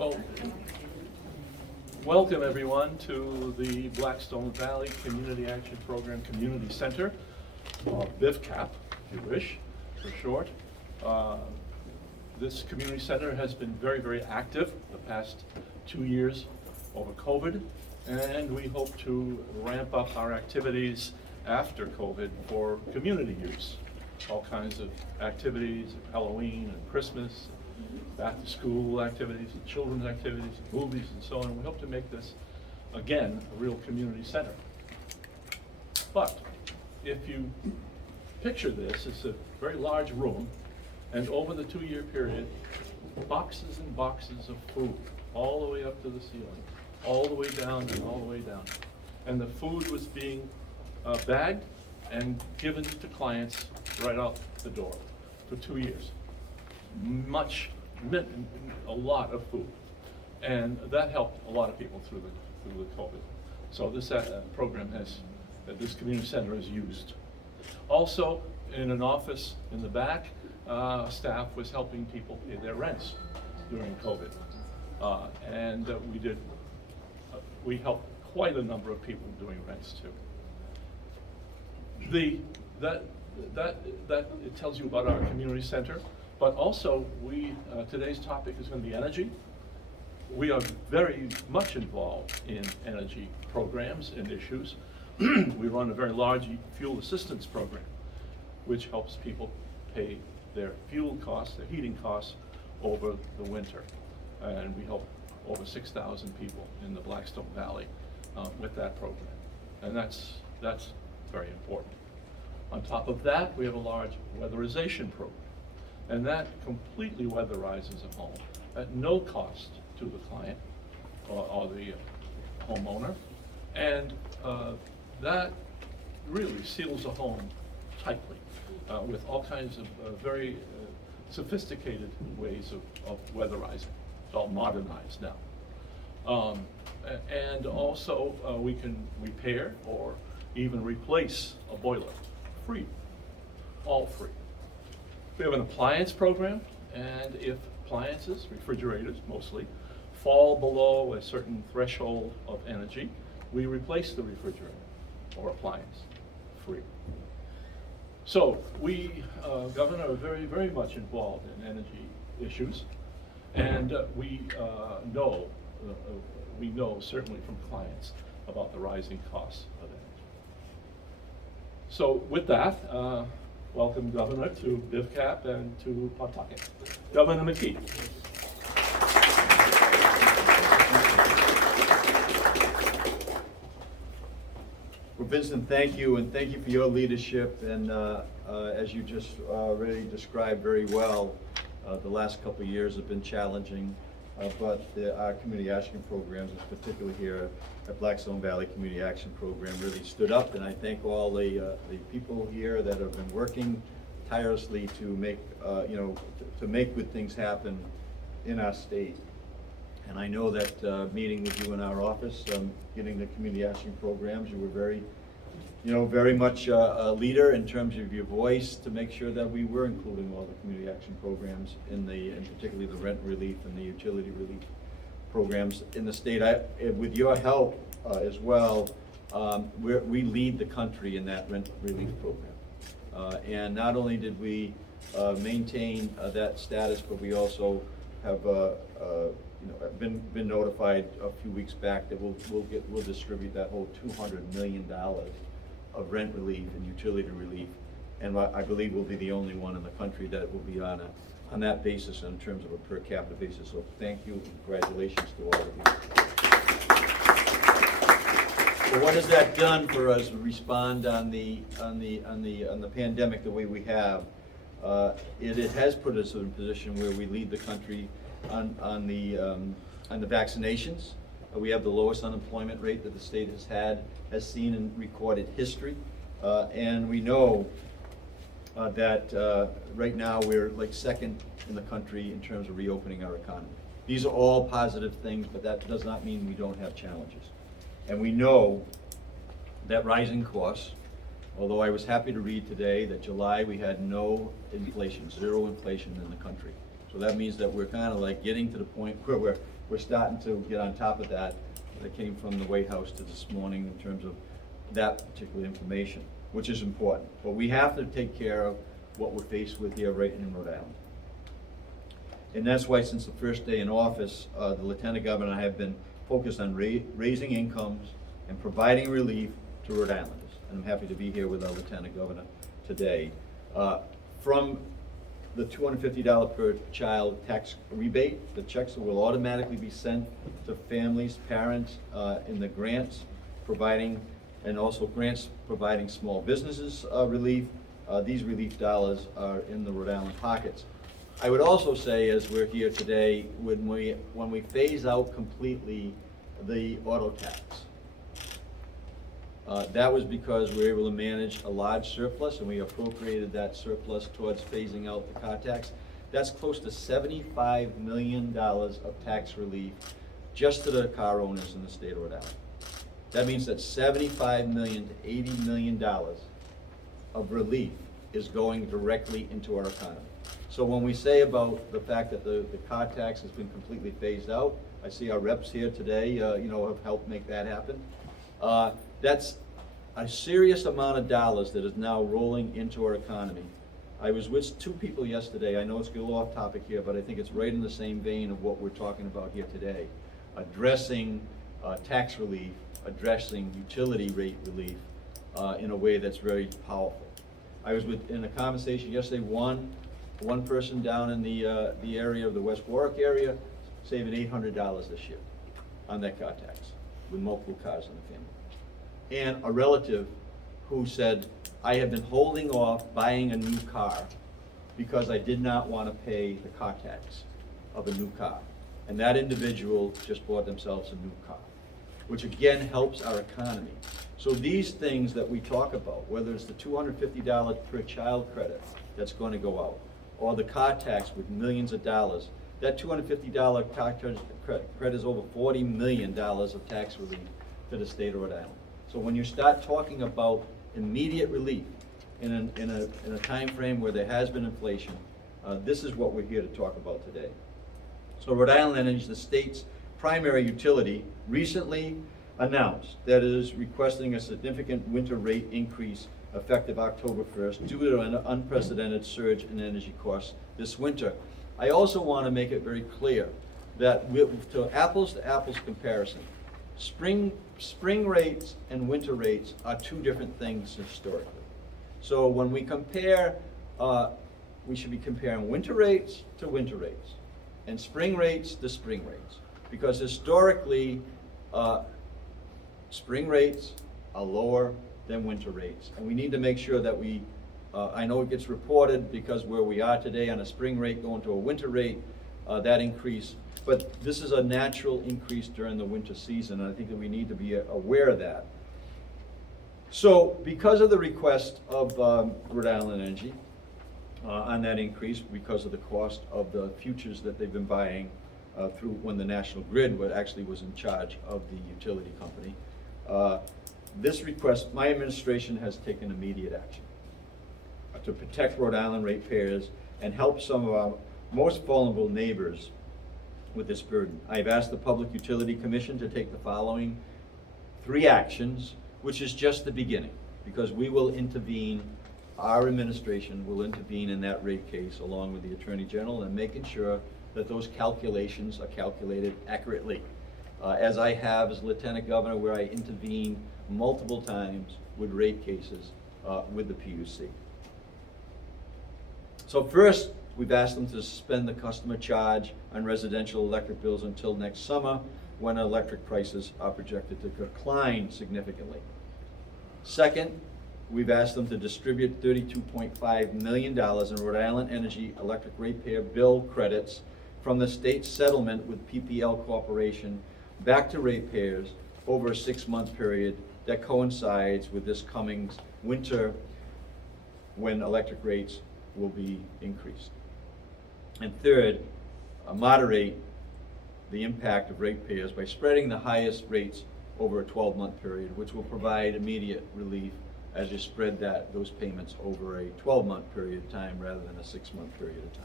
Well, welcome everyone to the Blackstone Valley Community Action Program Community Center, or BIVCAP, if you wish, for short. This community center has been very, very active the past 2 years over COVID, and we hope to ramp up our activities after COVID for community use. All kinds of activities, Halloween and Christmas, back to school activities, and children's activities, and movies and so on. We hope to make this, again, a real community center. But if you picture this, it's a very large room, and over the 2-year period, boxes and boxes of food, all the way up to the ceiling, all the way down and all the way down. And the food was being bagged and given to clients right out the door for 2 years. A lot of food. And that helped a lot of people through the COVID. So this program this community center is used. Also, in an office in the back, staff was helping people pay their rents during COVID. We helped quite a number of people doing rents too. That it tells you about our community center, but also today's topic is going to be energy. We are very much involved in energy programs and issues. We run a very large fuel assistance program, which helps people pay their fuel costs, their heating costs over the winter. And we help over 6,000 people in the Blackstone Valley with that program. And that's very important. On top of that, we have a large weatherization program. And that completely weatherizes a home at no cost to the client or the homeowner. And that really seals a home tightly with all kinds of very sophisticated ways of weatherizing. It's all modernized now. And also we can repair or even replace a boiler free, all free. We have an appliance program, and if appliances, refrigerators mostly, fall below a certain threshold of energy, we replace the refrigerator or appliance free. So we, Governor, are very, very much involved in energy issues, and we know certainly from clients about the rising costs of energy. So with that, welcome, Governor, to BIVCAP and to Pawtucket. Governor McKee. Well, Vincent, thank you, and thank you for your leadership. And as you just already described very well, the last couple of years have been challenging, but our community action programs, particularly here at Blackstone Valley Community Action Program, really stood up. And I thank all the people here that have been working tirelessly to make to make good things happen in our state. And I know that meeting with you in our office, getting the community action programs, you were very much a leader in terms of your voice to make sure that we were including all the community action programs and particularly the rent relief and the utility relief programs in the state. With your help as well, we lead the country in that rent relief program. And not only did we maintain that status, but we also have been notified a few weeks back that we'll distribute that whole $200 million of rent relief and utility relief, and I believe we'll be the only one in the country that will be on that basis in terms of a per capita basis. So thank you, and congratulations to all of you. So what has that done for us to respond on the pandemic the way we have? It has put us in a position where we lead the country on the vaccinations. We have the lowest unemployment rate that the state has seen in recorded history, and we know that right now we're like second in the country in terms of reopening our economy. These are all positive things, but that does not mean we don't have challenges. And we know that rising costs, although I was happy to read today that July we had no inflation, zero inflation in the country. So that means that we're kind of like getting to the point where we're starting to get on top of that. That came from the White House to this morning in terms of that particular information, which is important. But we have to take care of what we're faced with here right in Rhode Island. And that's why since the first day in office, the Lieutenant Governor and I have been focused on raising incomes and providing relief to Rhode Islanders. And I'm happy to be here with our Lieutenant Governor today. From the $250 per child tax rebate, the checks will automatically be sent to families, parents, in the grants providing, and also grants providing small businesses relief. These relief dollars are in the Rhode Island pockets. I would also say, as we're here today, when we phase out completely the auto tax, that was because we were able to manage a large surplus, and we appropriated that surplus towards phasing out the car tax. That's close to $75 million of tax relief just to the car owners in the state of Rhode Island. That means that $75 million to $80 million of relief is going directly into our economy. So when we say about the fact that the car tax has been completely phased out, I see our reps here today, have helped make that happen. That's a serious amount of dollars that is now rolling into our economy. I was with two people yesterday. I know it's a little off topic here, but I think it's right in the same vein of what we're talking about here today. Addressing tax relief, addressing utility rate relief in a way that's very powerful. I was in a conversation yesterday, one person down in the area of the West Warwick area saving $800 this year on that car tax with multiple cars in the family. And a relative who said, I have been holding off buying a new car because I did not want to pay the car tax of a new car. And that individual just bought themselves a new car, which again helps our economy. So these things that we talk about, whether it's the $250 per child credit that's going to go out, or the car tax with millions of dollars, that $250 car tax credit is over $40 million of tax relief to the state of Rhode Island. So when you start talking about immediate relief in a time frame where there has been inflation, this is what we're here to talk about today. So Rhode Island Energy, the state's primary utility, recently announced that it is requesting a significant winter rate increase effective October 1st due to an unprecedented surge in energy costs this winter. I also want to make it very clear that to apples comparison, spring rates and winter rates are two different things historically. So when we compare, we should be comparing winter rates to winter rates and spring rates to spring rates, because historically, spring rates are lower than winter rates. And we need to make sure that we, I know it gets reported because where we are today on a spring rate going to a winter rate, that increase, but this is a natural increase during the winter season, and I think that we need to be aware of that. So because of the request of Rhode Island Energy on that increase, because of the cost of the futures that they've been buying through when the National Grid was in charge of the utility company, this request, my administration has taken immediate action to protect Rhode Island ratepayers and help some of our most vulnerable neighbors with this burden. I've asked the Public Utility Commission to take the following 3 actions, which is just the beginning, because we will intervene, our administration will intervene in that rate case along with the Attorney General and making sure that those calculations are calculated accurately. As I have as Lieutenant Governor, where I intervened multiple times with rate cases with the PUC. So first, we've asked them to suspend the customer charge on residential electric bills until next summer, when electric prices are projected to decline significantly. Second, we've asked them to distribute $32.5 million in Rhode Island Energy electric ratepayer bill credits from the state settlement with PPL Corporation back to ratepayers over a 6-month period that coincides with this coming winter when electric rates will be increased. And third, moderate the impact of ratepayers by spreading the highest rates over a 12-month period, which will provide immediate relief as you spread those payments over a 12-month period of time rather than a 6-month period of time.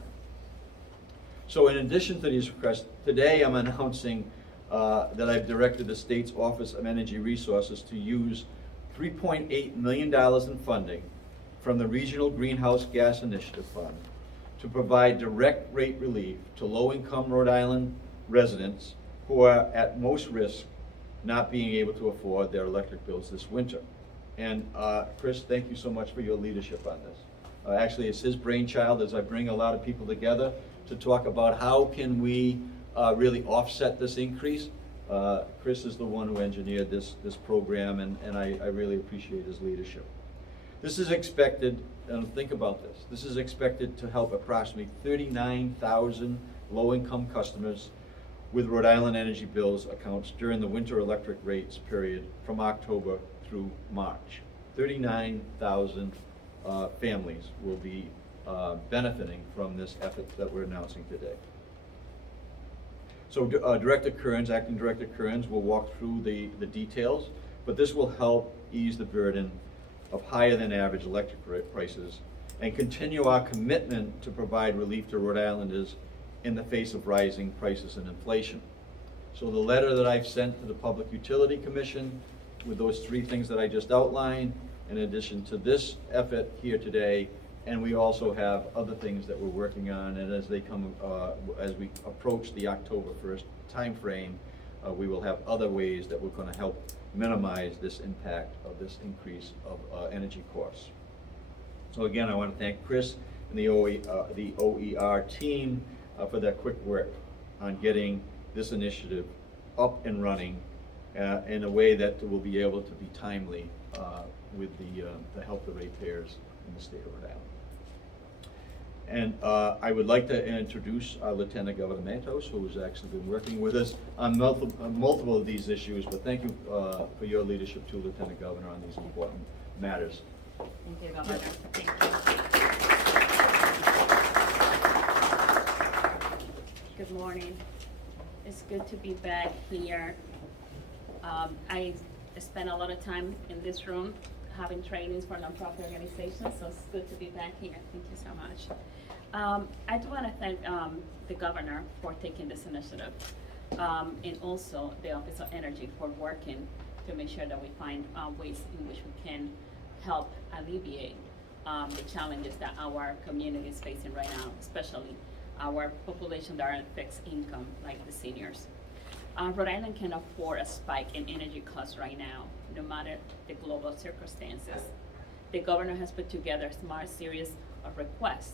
So in addition to these requests, today I'm announcing that I've directed the state's Office of Energy Resources to use $3.8 million in funding from the Regional Greenhouse Gas Initiative Fund to provide direct rate relief to low-income Rhode Island residents who are at most risk not being able to afford their electric bills this winter. And Chris, thank you so much for your leadership on this. Actually, it's his brainchild as I bring a lot of people together to talk about how can we really offset this increase. Chris is the one who engineered this program, and I really appreciate his leadership. This is expected, and think about this is expected to help approximately 39,000 low-income customers with Rhode Island Energy Bills accounts during the winter electric rates period from October through March. 39,000 families will be benefiting from this effort that we're announcing today. So Director Kearns, Acting Director Kearns, will walk through the details, but this will help ease the burden of higher than average electric prices and continue our commitment to provide relief to Rhode Islanders in the face of rising prices and inflation. So the letter that I've sent to the Public Utility Commission with those three things that I just outlined, in addition to this effort here today, and we also have other things that we're working on, and as they come, as we approach the October 1st timeframe, we will have other ways that we're going to help minimize this impact of this increase of energy costs. So again, I want to thank Chris and the OER team for their quick work on getting this initiative up and running in a way that will be able to be timely with the help of ratepayers in the state of Rhode Island. And I would like to introduce Lieutenant Governor Matos, who has actually been working with us on multiple of these issues, but thank you for your leadership too, Lieutenant Governor, on these important matters. Thank you, Governor. Thank you. Good morning. It's good to be back here. I spent a lot of time in this room having trainings for nonprofit organizations, so it's good to be back here. Thank you so much. I do want to thank the governor for taking this initiative, and also the Office of Energy for working to make sure that we find ways in which we can help alleviate the challenges that our community is facing right now, especially our population that are on fixed income, like the seniors. Rhode Island can afford a spike in energy costs right now, no matter the global circumstances. The governor has put together a smart series of requests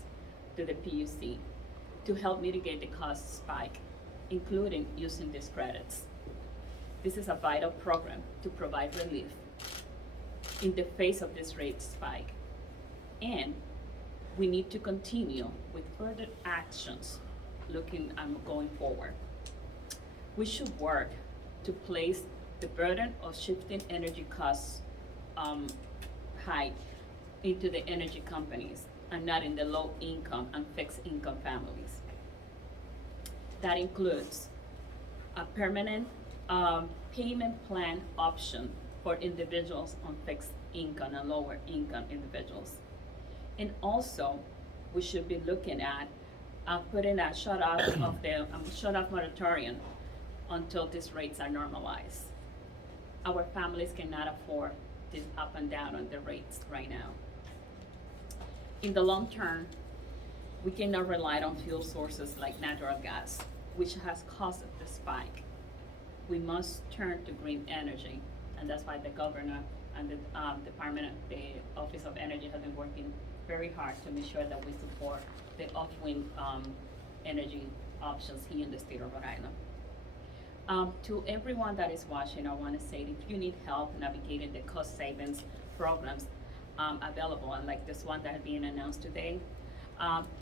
to the PUC to help mitigate the cost spike, including using these credits. This is a vital program to provide relief in the face of this rate spike. And we need to continue with further actions looking going forward. We should work to place the burden of shifting energy costs high into the energy companies and not in the low income and fixed income families. That includes a permanent payment plan option for individuals on fixed income and lower income individuals. And also, we should be looking at putting a shut-off of the shut-off moratorium until these rates are normalized. Our families cannot afford this up and down on the rates right now. In the long term, we cannot rely on fuel sources like natural gas, which has caused the spike. We must turn to green energy, and that's why the governor and the the Office of Energy have been working very hard to make sure that we support the off-wind energy options here in the state of Rhode Island. To everyone that is watching, I want to say if you need help navigating the cost savings programs available, and like this one that is being announced today,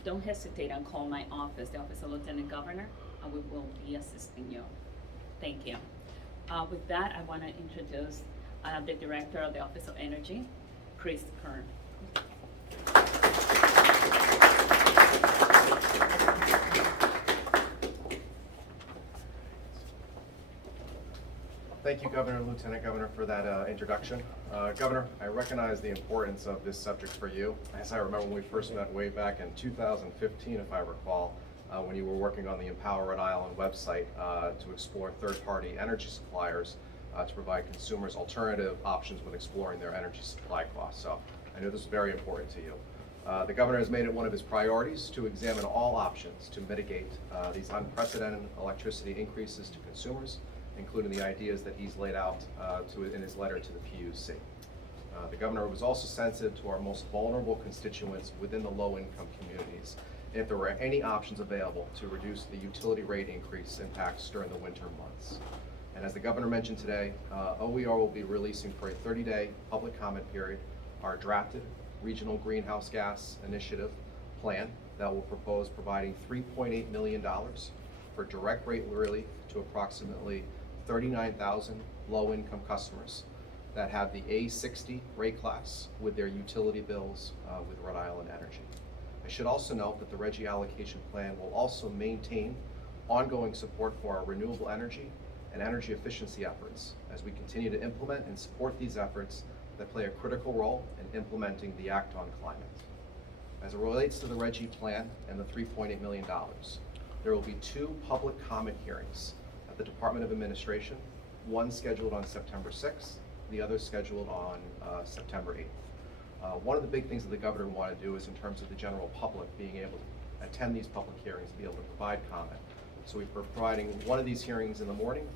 don't hesitate and call my office, the Office of Lieutenant Governor, and we will be assisting you. Thank you. With that, I want to introduce the Director of the Office of Energy, Chris Kern. Thank you, Governor and Lieutenant Governor, for that introduction. Governor, I recognize the importance of this subject for you. As I remember when we first met way back in 2015, if I recall, when you were working on the Empower Rhode Island website to explore third-party energy suppliers to provide consumers alternative options when exploring their energy supply costs. So I know this is very important to you. The governor has made it one of his priorities to examine all options to mitigate these unprecedented electricity increases to consumers, including the ideas that he's laid out in his letter to the PUC. The governor was also sensitive to our most vulnerable constituents within the low-income communities, and if there were any options available to reduce the utility rate increase impacts during the winter months. And as the governor mentioned today, OER will be releasing for a 30-day public comment period our drafted Regional Greenhouse Gas Initiative plan that will propose providing $3.8 million for direct rate relief to approximately 39,000 low-income customers that have the A60 rate class with their utility bills with Rhode Island Energy. I should also note that the RGGI allocation plan will also maintain ongoing support for our renewable energy and energy efficiency efforts as we continue to implement and support these efforts that play a critical role in implementing the Act on Climate. As it relates to the RGGI plan and the $3.8 million, there will be 2 public comment hearings at the Department of Administration, one scheduled on September 6th, the other scheduled on September 8th. One of the big things that the governor would want to do is in terms of the general public being able to attend these public hearings, be able to provide comment. So we're providing one of these hearings in the morning,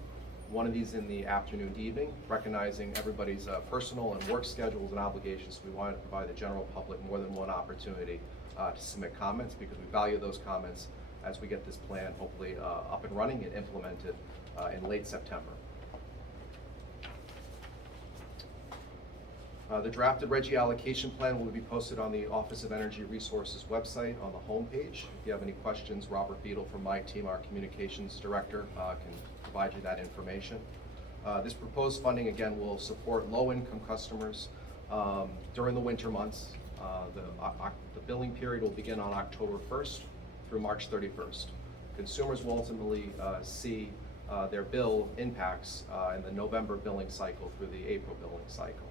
one of these in the afternoon, evening, recognizing everybody's personal and work schedules and obligations. We wanted to provide the general public more than one opportunity to submit comments because we value those comments as we get this plan hopefully up and running and implemented in late September. The drafted RGGI allocation plan will be posted on the Office of Energy Resources website on the homepage. If you have any questions, Robert Beadle from my team, our communications director, can provide you that information. This proposed funding, again, will support low-income customers during the winter months. The billing period will begin on October 1st through March 31st. Consumers will ultimately see their bill impacts in the November billing cycle through the April billing cycle.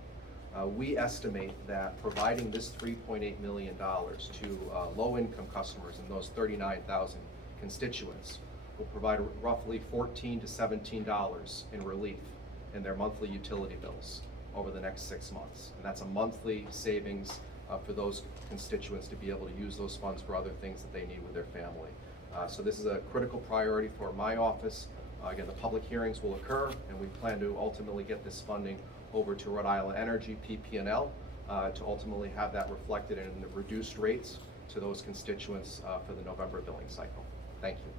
We estimate that providing this $3.8 million to low-income customers and those 39,000 constituents will provide roughly $14 to $17 in relief in their monthly utility bills over the next 6 months. And that's a monthly savings for those constituents to be able to use those funds for other things that they need with their family. So this is a critical priority for my office. Again, the public hearings will occur, and we plan to ultimately get this funding over to Rhode Island Energy, PPL, to ultimately have that reflected in the reduced rates to those constituents for the November billing cycle. Thank you.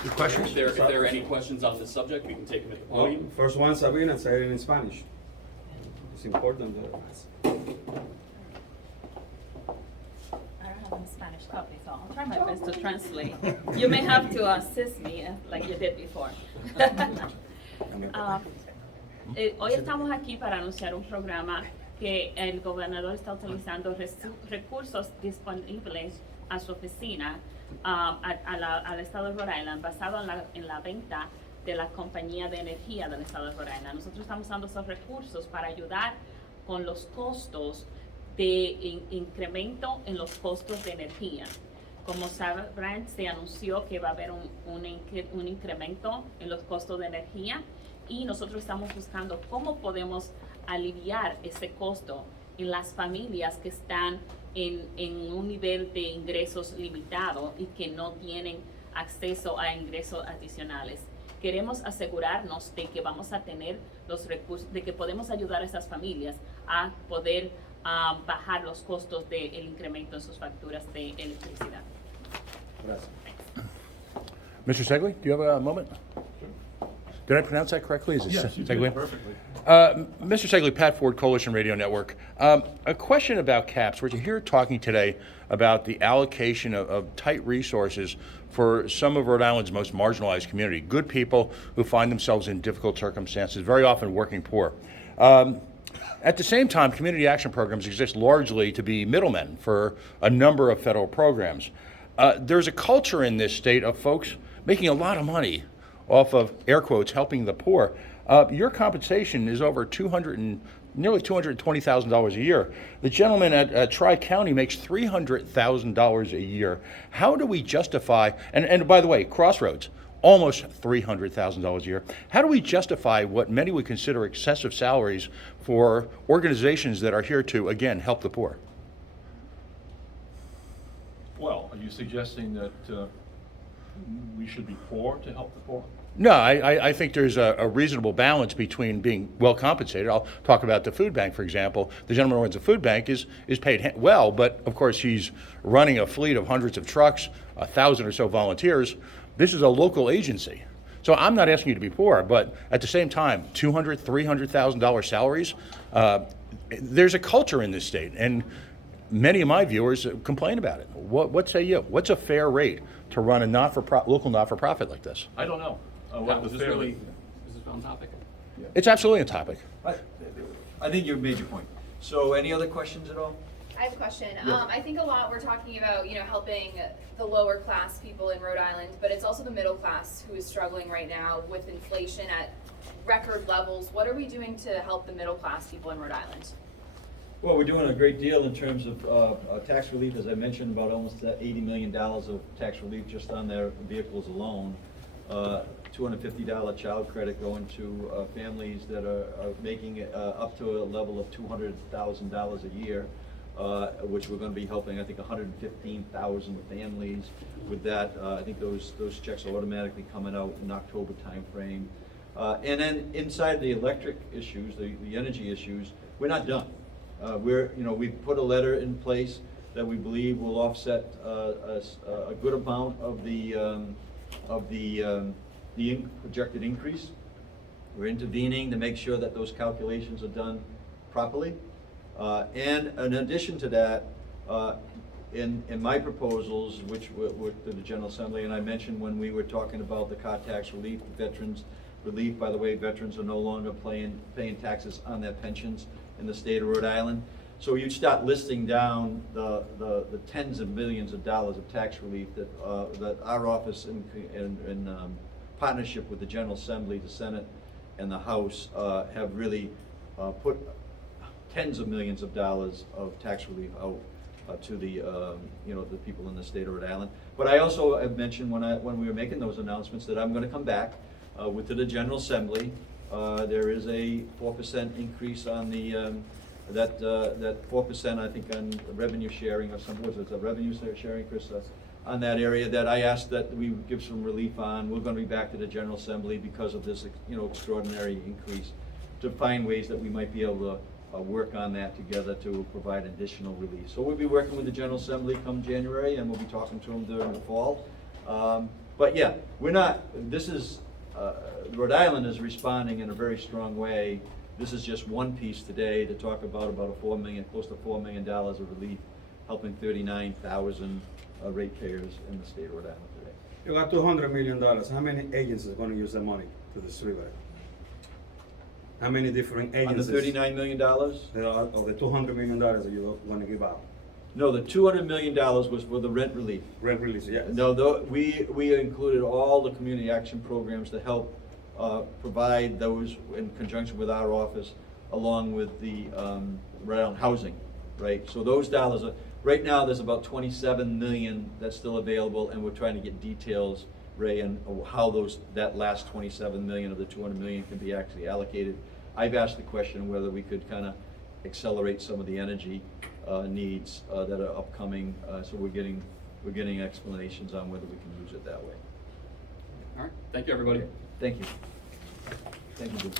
Any questions? If there are any questions on this subject, we can take them at the podium. First one, Sabina, say it in Spanish. It's important. I don't have a Spanish copy, so I'll try my best to translate. You may have to assist me like you did before. Hoy estamos aquí para anunciar un programa que el gobernador está utilizando recursos disponibles a su oficina al estado de Rhode Island basado en la venta de la compañía de energía del estado de Rhode Island. Nosotros estamos usando esos recursos para ayudar con los costos de incremento en los costos de energía. Como sabrán, se anunció que va a haber un incremento en los costos de energía y nosotros estamos buscando cómo podemos aliviar ese costo en las familias que están en un nivel de ingresos limitado y que no tienen acceso a ingresos adicionales. Queremos asegurarnos de que vamos a tener los recursos, de que podemos ayudar a esas familias a poder bajar los costos del incremento en sus facturas de electricidad. Gracias. Mr. Segley, do you have a moment? Did I pronounce that correctly? Is it Yes, you Segley? did perfectly. Mr. Segley, Pat Ford, Coalition Radio Network. A question about caps. We're here talking today about the allocation of tight resources for some of Rhode Island's most marginalized community, good people who find themselves in difficult circumstances, very often working poor. At the same time, community action programs exist largely to be middlemen for a number of federal programs. There's a culture in this state of folks making a lot of money off of, air quotes, helping the poor. Your compensation is over $220 nearly $220,000 a year. The gentleman at Tri-County makes $300,000 a year. How do we justify, and by the way, Crossroads, almost $300,000 a year. How do we justify what many would consider excessive salaries for organizations that are here to, again, help the poor? Well, are you suggesting that we should be poor to help the poor? No, I think there's a reasonable balance between being well compensated. I'll talk about the food bank, for example. The gentleman who runs the food bank is paid well, but of course he's running a fleet of hundreds of trucks, 1,000 or so volunteers. This is a local agency. So I'm not asking you to be poor, but at the same time, $200,000, $300,000 salaries, there's a culture in this state, and many of my viewers complain about it. What say you? What's a fair rate to run a local not-for-profit like this? I don't know. Pat, What was the this fair- really, is this on topic? It's absolutely a topic. I think you've made your point. So any other questions at all? I have a question. Yeah. I think a lot we're talking about, helping the lower class people in Rhode Island, but it's also the middle class who is struggling right now with inflation at record levels. What are we doing to help the middle class people in Rhode Island? Well, we're doing a great deal in terms of tax relief, as I mentioned, about almost $80 million of tax relief just on their vehicles alone. $250 child credit going to families that are making it up to a level of $200,000 a year, which we're going to be helping, I think, 115,000 families with that. I think those checks are automatically coming out in October timeframe. And then inside the electric issues, the energy issues, we're not done. We've put a letter in place that we believe will offset a good amount of the projected increase. We're intervening to make sure that those calculations are done properly. And in addition to that, in my proposals, which were to the General Assembly, and I mentioned when we were talking about the car tax relief, the veterans relief, by the way, veterans are no longer paying taxes on their pensions in the state of Rhode Island. So you'd start listing down the tens of millions of dollars of tax relief that our office in partnership with the General Assembly, the Senate, and the House have really put tens of millions of dollars of tax relief out to the people in the state of Rhode Island. But I also have mentioned when we were making those announcements that I'm going to come back with to the General Assembly. There is a 4% increase on the that 4%, I think, on revenue sharing or something. Was it a revenue sharing, Chris? On that area that I asked that we would give some relief on. We're going to be back to the General Assembly because of this, extraordinary increase, to find ways that we might be able to work on that together to provide additional relief. So we'll be working with the General Assembly come January, and we'll be talking to them during the fall. But yeah, Rhode Island is responding in a very strong way. This is just one piece today to talk about close to $4 million of relief, helping 39,000 ratepayers in the state of Rhode Island today. You got $200 million. How many agencies are going to use the money to distribute it? How many different On the agencies? $39 million? Of the $200 million that you want to give out? No, the $200 million was for the rent relief. Rent release, yes. No, we included all the community action programs to help provide those in conjunction with our office, along with the around housing, right? So those dollars are, right now there's about 27 million that's still available, and we're trying to get details, Ray, on how that last 27 million of the 200 million can be actually allocated. I've asked the question whether we could kind of accelerate some of the energy needs that are upcoming, so we're getting explanations on whether we can use it that way. All right, thank you, everybody. Thank you. Thank you.